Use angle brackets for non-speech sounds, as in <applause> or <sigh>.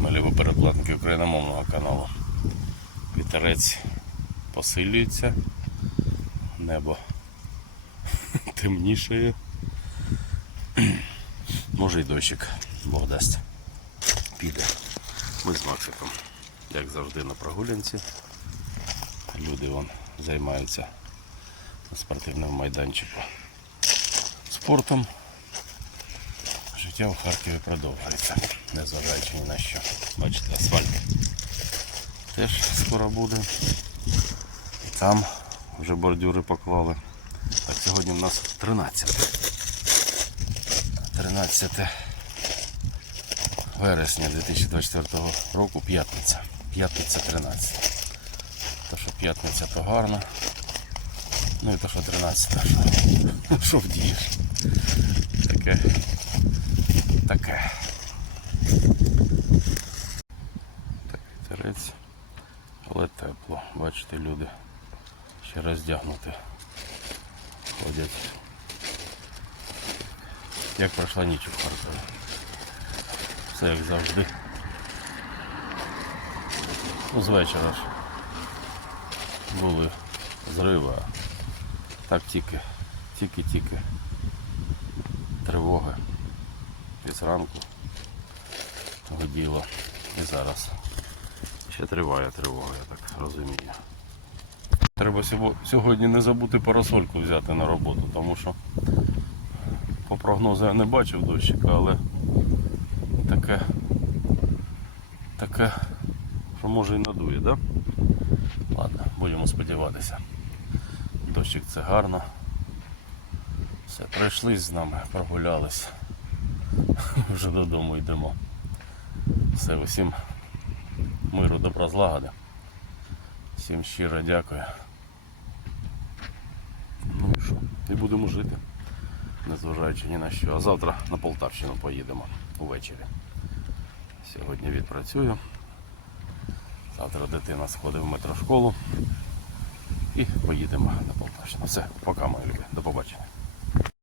Малі перекладники україномовного каналу. Вітерець посилюється, небо <laughs> темнішає. Може й дощик Бог дасть. Піде. Ми з Максиком, як завжди, на прогулянці. Люди вон займаються на спортивному майданчику спортом. Життя в Харкові продовжується, незважаючи ні на що. Бачите, асфальт теж скоро буде. Там вже бордюри поклали. Так, сьогодні у нас 13. 13 вересня 2024 року, п'ятниця. П'ятниця 13. То, що п'ятниця, то гарно. Ну і то, що 13, то що, що вдієш. Таке. Таке. Так, вітерець. Але тепло. Бачите, люди ще роздягнути. Ходять. Як пройшла ніч у Харкові. Все як завжди. Ну, з вечора ж були зриви, так тільки, тільки-тільки тривоги. І зранку годіло. І зараз. Ще триває тривога, я так розумію. Треба сьогодні не забути парасольку взяти на роботу, тому що по прогнозу я не бачив дощика, але таке, таке, що може і надує, да? Ладно, будемо сподіватися. Дощик це гарно. Все, прийшли з нами, прогулялись. Вже додому йдемо. Все, усім миру, добра злагоди. Всім щиро дякую. Ну і що? І будемо жити, незважаючи ні на що. А завтра на Полтавщину поїдемо увечері. Сьогодні відпрацюю. Завтра дитина сходить в метрошколу і поїдемо на Полтавщину. Все, пока, мої любі. До побачення.